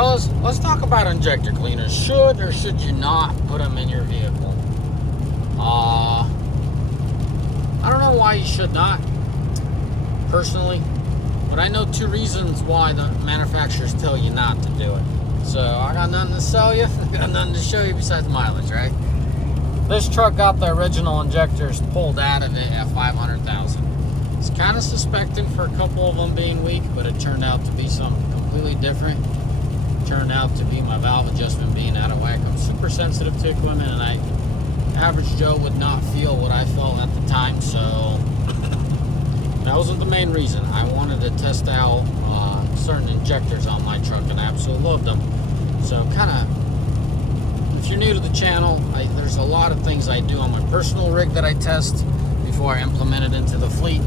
Well, let's talk about injector cleaners. Should or should you not put them in your vehicle? I don't know why you should not, personally, but I know two reasons why the manufacturers tell you not to do it. So I got nothing to sell you, I got nothing to show you besides mileage, right? This truck got the original injectors pulled out of it at 500,000. It's kind of suspecting for a couple of them being weak, but it turned out to be something completely different. It turned out to be my valve adjustment being out of whack. I'm super sensitive to equipment, and average Joe would not feel what I felt at the time, so that wasn't the main reason. I wanted to test out certain injectors on my truck, and I absolutely loved them. So kind of, if you're new to the channel, there's a lot of things I do on my personal rig that I test before I implement it into the fleet.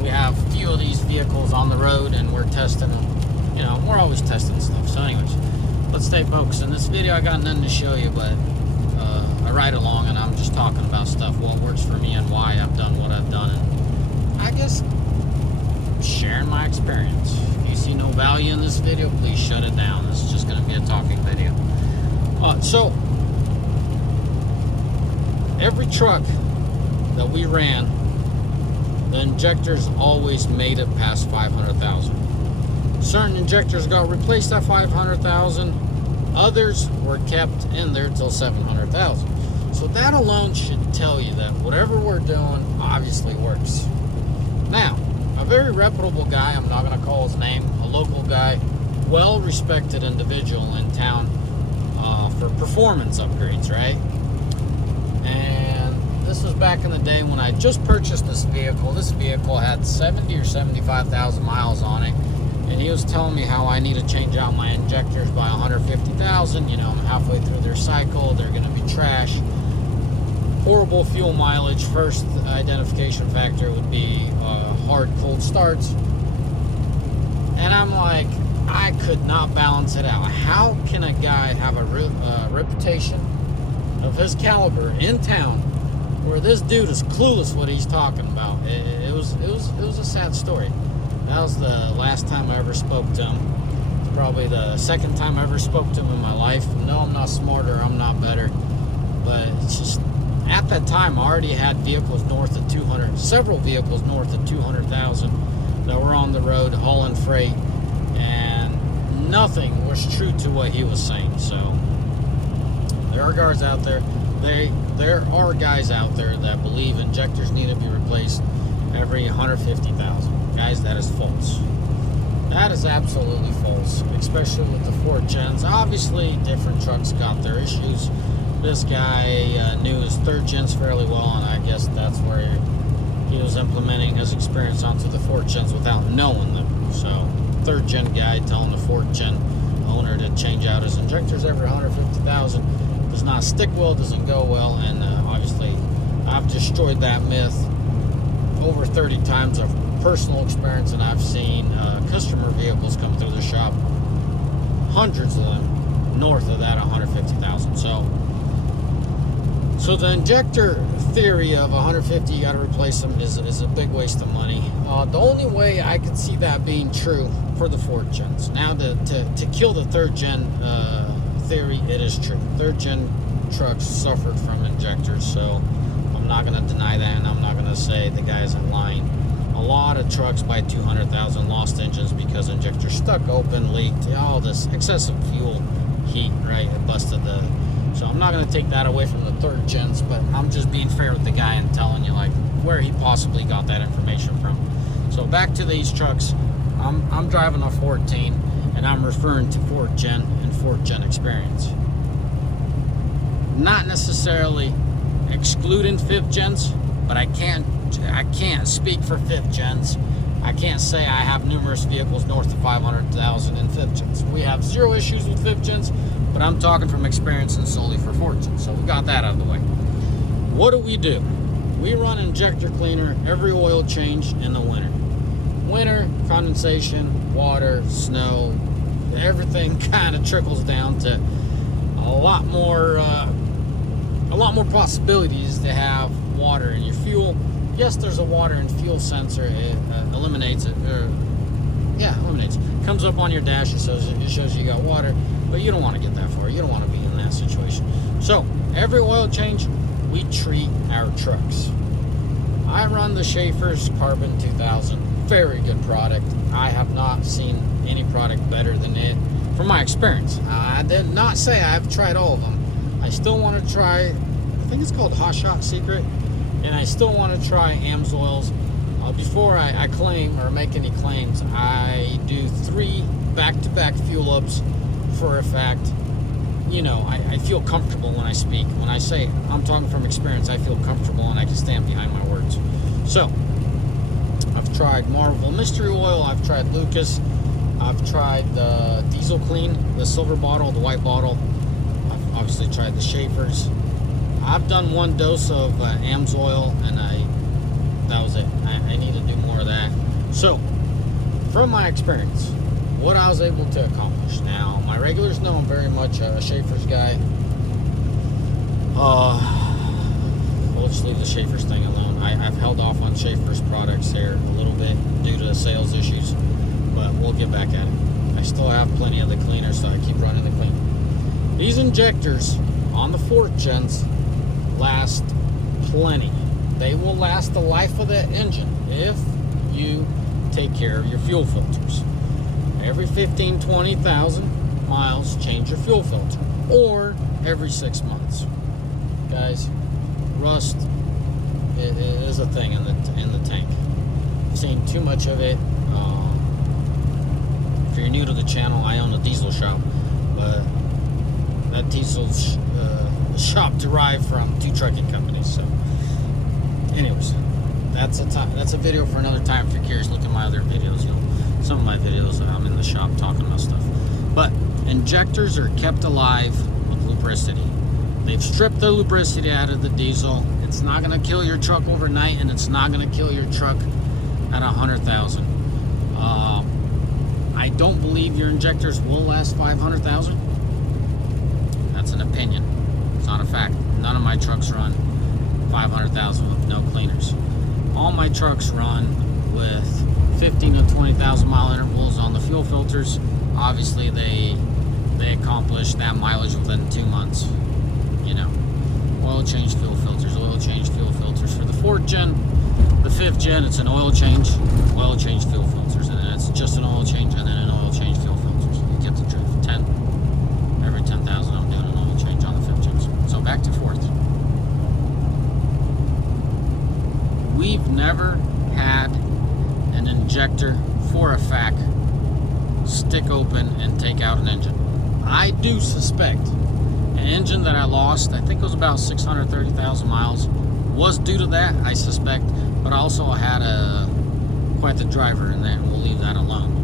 We have a few of these vehicles on the road, and we're testing them. You know, we're always testing stuff. So anyways, let's stay focused. In this video, I got nothing to show you, but I ride along, and I'm just talking about stuff, what works for me and why I've done what I've done. And I guess sharing my experience. If you see no value in this video, please shut it down. This is just going to be a talking video. So every truck that we ran, the injectors always made it past 500,000. Certain injectors got replaced at 500,000. Others were kept in there till 700,000. So that alone should tell you that whatever we're doing obviously works. Now, a very reputable guy, I'm not going to call his name, a local guy, well-respected individual in town for performance upgrades, right? And this was back in the day when I just purchased this vehicle. This vehicle had 70 or 75,000 miles on it. And he was telling me how I need to change out my injectors by 150,000. You know, I'm halfway through their cycle. They're going to be trash. Horrible fuel mileage. First identification factor would be hard cold starts. And I'm like, I could not balance it out. How can a guy have a reputation of his caliber in town where this dude is clueless what he's talking about? It was a sad story. That was the last time I ever spoke to him. It's probably the second time I ever spoke to him in my life. No, I'm not smarter, I'm not better. But it's just, at that time, I already had vehicles north of 200, several vehicles north of 200,000 that were on the road, hauling freight, and nothing was true to what he was saying. So, there are guys out there, there are guys out there that believe injectors need to be replaced every 150,000. Guys, that is false. That is absolutely false, especially with the 4th-gens. Obviously, different trucks got their issues. This guy knew his 3rd-gens fairly well, and I guess that's where he was implementing his experience onto the 4th-gens without knowing them. So, 3rd-gen guy telling the 4th-gen owner to change out his injectors every 150,000 does not stick well, doesn't go well, and obviously, I've destroyed that myth over 30 times of personal experience, and I've seen customer vehicles come through the shop, hundreds of them, north of that 150,000. So the injector theory of 150, you got to replace them is a big waste of money. The only way I could see that being true for the 4th-gens. Now, to kill the 3rd-gen theory, it is true. 3rd-gen trucks suffered from injectors, so I'm not going to deny that, and I'm not going to say the guy's in line. A lot of trucks by 200,000 lost engines because injectors stuck open, leaked, all this excessive fuel heat, right? It busted the. So I'm not going to take that away from the 3rd-gens, but I'm just being fair with the guy and telling you like where he possibly got that information from. So back to these trucks, I'm driving a 14, and I'm referring to 4th-gen and 4th-gen experience. Not necessarily excluding 5th-gens, but I can't speak for 5th-gens. I can't say I have numerous vehicles north of 500,000 in 5th-gens. We have zero issues with 5th-gens, but I'm talking from experience and solely for 4th-gens. So we got that out of the way. What do? We run injector cleaner every oil change in the winter. Winter, condensation, water, snow, everything kind of trickles down to a lot more possibilities to have water in your fuel. Yes, there's a water and fuel sensor. It eliminates it. Eliminates. Comes up on your dash. It shows you got water. you don't want to get that far. You don't want to be in that situation. So every oil change, we treat our trucks. I run the Schaffers Carbon 2000. Very good product. I have not seen any product better than it from my experience. I did not say I've tried all of them. I still want to try, I think it's called Hot Shot Secret, and I still want to try AMSOIL's. Before I claim or make any claims, I do 3 back-to-back fuel ups for a fact. You know, I feel comfortable when I speak. When I say I'm talking from experience, I feel comfortable and I can stand behind my words. So, I've tried Marvel Mystery Oil, I've tried Lucas, I've tried the Diesel Clean, the silver bottle, the white bottle. I've obviously tried the Schaffers. I've done 1 dose of AMSOIL, and that was it. I need to do more of that. So, from my experience, what I was able to accomplish. Now, my regulars know I'm very much a Schaffers guy. We'll just leave the Schaffers thing alone. I've held off on Schaffers products here a little bit due to sales issues, but we'll get back at it. I still have plenty of the cleaners, so I keep running the clean. These injectors on the 4th gens last plenty. They will last the life of the engine if you take care of your fuel filters. Every 15, 20,000 miles, change your fuel filter, or every 6 months. Guys, rust is a thing in the tank. I've seen too much of it. If you're new to the channel, I own a diesel shop, but that diesel shop derived from 2 trucking companies. So, anyways, that's a video for another time. If you're curious, look at my other videos. Some of my videos, I'm in the shop talking about stuff. But injectors are kept alive with lubricity. They've stripped the lubricity out of the diesel. It's not going to kill your truck overnight, and it's not going to kill your truck at 100,000. I don't believe your injectors will last 500,000. That's an opinion. It's not a fact. None of my trucks run 500,000 with no cleaners. All my trucks run with 15 to 20,000 mile intervals on the fuel filters. Obviously, they accomplish that mileage within 2 months. You know, oil change fuel filters for the 4th gen. The 5th gen, it's an oil change fuel filters, and then it's just an oil change and then an oil change fuel filters. You get the drift. Every 10,000, I'm doing an oil change on the 5th gens. So back to 4th. We've never had an injector for a fact stick open and take out an engine. I do suspect an engine that I lost, I think it was about 630,000 miles, was due to that, I suspect, but also I had quite the driver in there, and we'll leave that alone.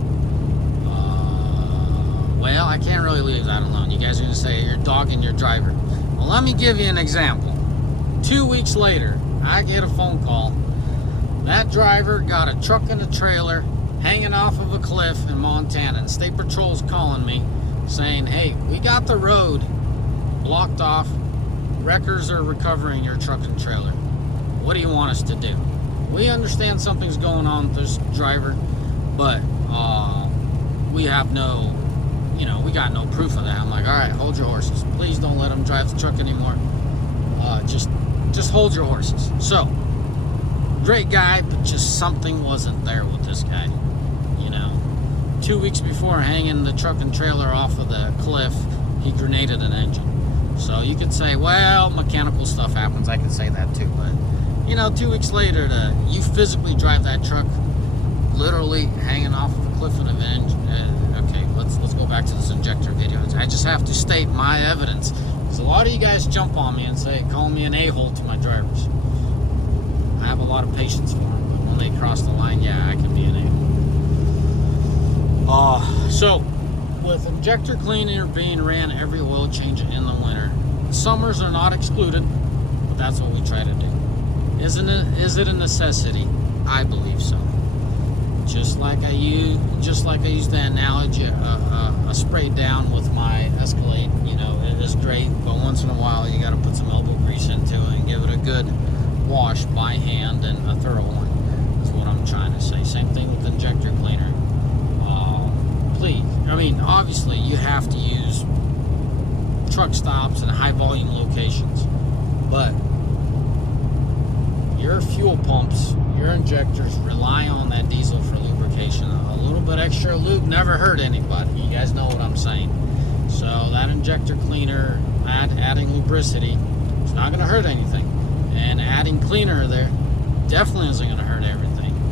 Well, I can't really leave that alone. You guys are going to say you're dogging your driver. Well, let me give you an example. 2 weeks later, I get a phone call. That driver got a truck and a trailer hanging off of a cliff in Montana, and State Patrol's calling me saying, hey, we got the road blocked off. Wreckers are recovering your truck and trailer. What do you want us to do? We understand something's going on with this driver, but we have no, we got no proof of that. I'm like, all right, hold your horses. Please don't let him drive the truck anymore. Just hold your horses. So, great guy, but just something wasn't there with this guy. 2 weeks before hanging the truck and trailer off of the cliff, he grenaded an engine. So you could say, well, mechanical stuff happens. I could say that too, but 2 weeks later, you physically drive that truck literally hanging off of a cliff of an engine. Okay, let's go back to this injector video. I just have to state my evidence, because a lot of you guys jump on me and call me an a-hole to my drivers. I have a lot of patience for them, but when they cross the line, yeah, I can be an a-hole. So, with injector cleaner being ran every oil change in the winter, summers are not excluded, but that's what we try to do. Is it a necessity? I believe so. Just like I used the analogy, a spray down with my Escalade, it is great, but once in a while you got to put some elbow grease into it and give it a good wash by hand, and a thorough one. That's what I'm trying to say. Same thing with injector cleaner. Please, obviously you have to use truck stops and high volume locations. But your fuel pumps, your injectors rely on that diesel for lubrication. A little bit extra lube never hurt anybody. You guys know what I'm saying. So that injector cleaner, adding lubricity, it's not going to hurt anything. And adding cleaner there definitely isn't going to hurt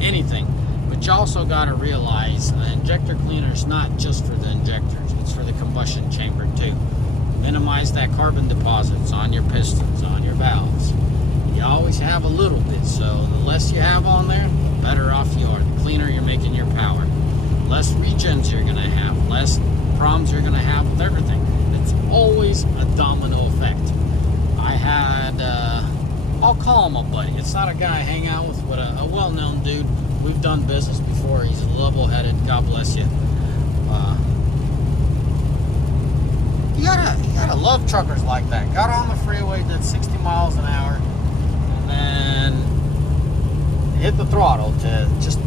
anything. But you also got to realize the injector cleaner is not just for the injectors. It's for the combustion chamber too. Minimize that carbon deposits on your pistons, on your valves. You always have a little bit, so the less you have on there, the better off you are. The cleaner you're making your power. Less regens you're going to have, less problems you're going to have with everything. It's always a domino effect. I had, I'll call him a buddy. It's not a guy I hang out with, but a well-known dude. We've done business before. He's level-headed. God bless you. You gotta love truckers like that. Got on the freeway, did 60 miles an hour, and then hit the throttle to just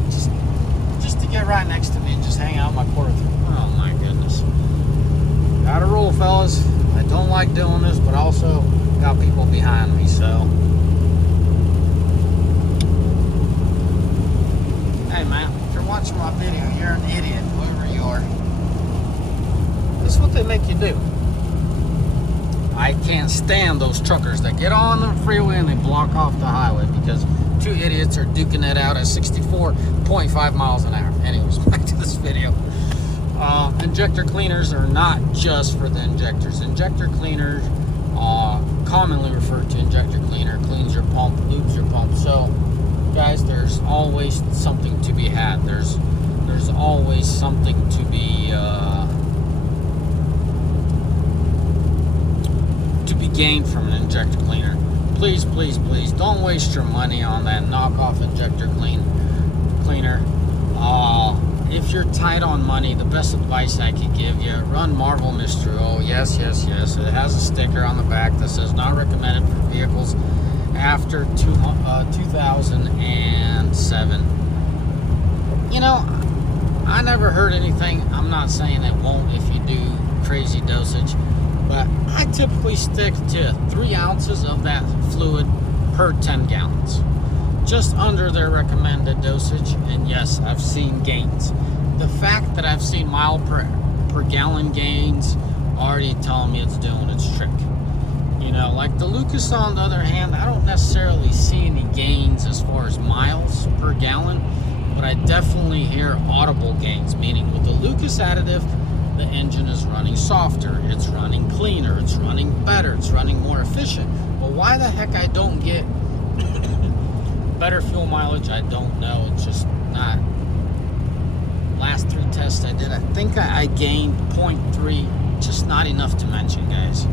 to get right next to me and just hang out my quarter through. Oh my goodness. Gotta roll, fellas. I don't like doing this, but also got people behind me, so. Hey man, if you're watching my video, you're an idiot, whoever you are. This is what they make you do. I can't stand those truckers that get on the freeway and they block off the highway because two idiots are duking it out at 64.5 miles an hour. Anyways, back to this video. Injector cleaners are not just for the injectors. Injector cleaners, commonly referred to injector cleaner, cleans your pump, lubes your pump. So, guys, there's always something to be had. There's always something to be gained from an injector cleaner. Please, please, please don't waste your money on that knockoff injector cleaner. If you're tight on money, the best advice I could give you, run Marvel Mystery Oil. Yes. It has a sticker on the back that says not recommended for vehicles after 2007. You know, I never heard anything. I'm not saying it won't if you do crazy dosage, but I typically stick to 3 ounces of that fluid per 10 gallons. Just under their recommended dosage, and yes, I've seen gains. The fact that I've seen mile per gallon gains already telling me it's doing its trick. You know, like the Lucas on the other hand, I don't necessarily see any gains as far as miles per gallon, but I definitely hear audible gains, meaning with the Lucas additive, the engine is running softer, it's running cleaner, it's running better, it's running more efficient. But why the heck I don't get better fuel mileage, I don't know. It's just not. Last 3 tests I did, I think I gained 0.3, just not enough to mention, guys.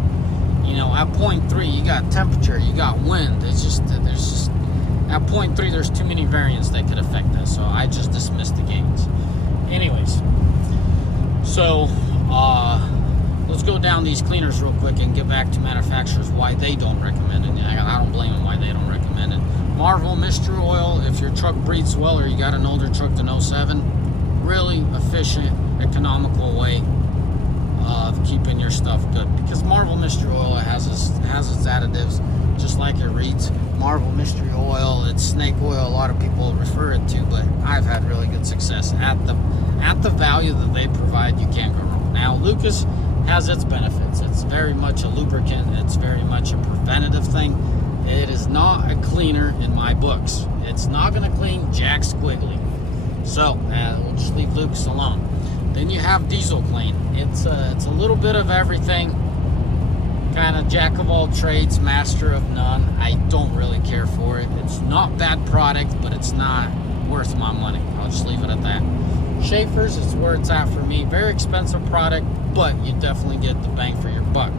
You know, at 0.3 you got temperature, you got wind. It's just at 0.3 there's too many variants that could affect that, so I just dismissed the gains. Anyways, so let's go down these cleaners real quick and get back to manufacturers why they don't recommend it. I don't blame them why they don't recommend it. Marvel Mystery Oil, if your truck breathes well or you got an older truck than 07, really efficient, economical way of keeping your stuff good. Because Marvel Mystery Oil has its additives, just like it reads. Marvel Mystery Oil, it's snake oil, a lot of people refer it to, but I've had really good success at the value that they provide. You can't go wrong. Now Lucas has its benefits. It's very much a lubricant, it's very much a preventative thing. It is not a cleaner in my books. It's not going to clean jack squiggly. So we'll just leave Lucas alone. Then you have Diesel Clean. It's a little bit of everything. Kind of jack of all trades, master of none. I don't really care for it. It's not bad product, but it's not worth my money. I'll just leave it at that. Schaffers is where it's at for me. Very expensive product, but you definitely get the bang for your buck.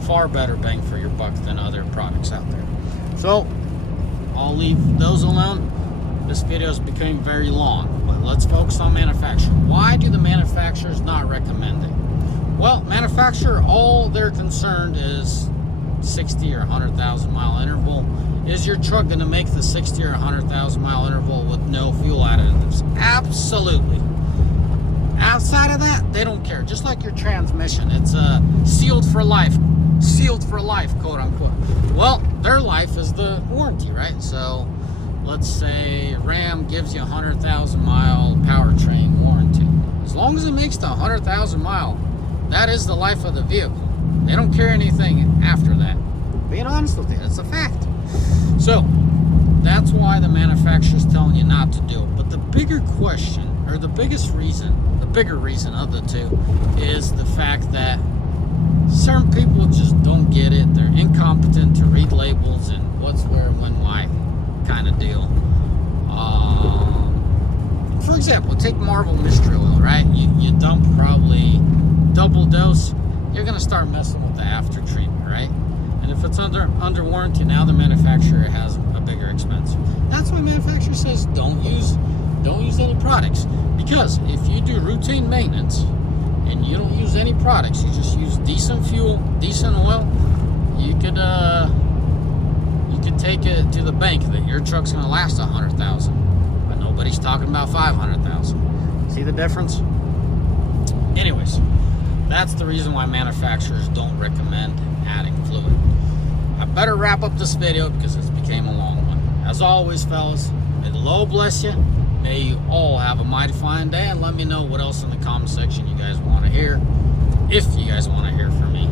Far better bang for your buck than other products out there. So I'll leave those alone. This video is becoming very long, but let's focus on manufacturer. Why do the manufacturers not recommend it? Well, manufacturer, all they're concerned is 60 or 100,000 mile interval. Is your truck going to make the 60 or 100,000 mile interval with no fuel additives? Absolutely. Outside of that, they don't care. Just like your transmission, it's sealed for life. sealed for life, quote unquote. Well, their life is the warranty, right? So let's say Ram gives you a 100,000 mile powertrain warranty. As long as it makes the 100,000 mile, that is the life of the vehicle. They don't care anything after that. Being honest with you, it's a fact. So that's why the manufacturer's telling you not to do it. But the bigger question, or the biggest reason, the bigger reason of the two, is the fact that certain people just don't get it. They're incompetent to read labels and what's where, when, why kind of deal. For example, take Marvel Mystery Oil, right? You dump probably double dose, you're going to start messing with the after treatment, right? And if it's under warranty, now the manufacturer has a bigger expense. That's why manufacturer says don't use any products, because if you do routine maintenance and you don't use any products, you just use decent fuel, decent oil, you could take it to the bank that your truck's going to last 100,000, but nobody's talking about 500,000. See the difference? Anyways, that's the reason why manufacturers don't recommend adding fluid. I better wrap up this video because it's became a long one. As always, fellas, may the Lord bless you. May you all have a mighty fine day, and let me know what else in the comment section you guys want to hear, if you guys want to hear from me.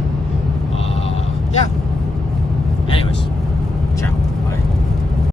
Yeah. Anyways.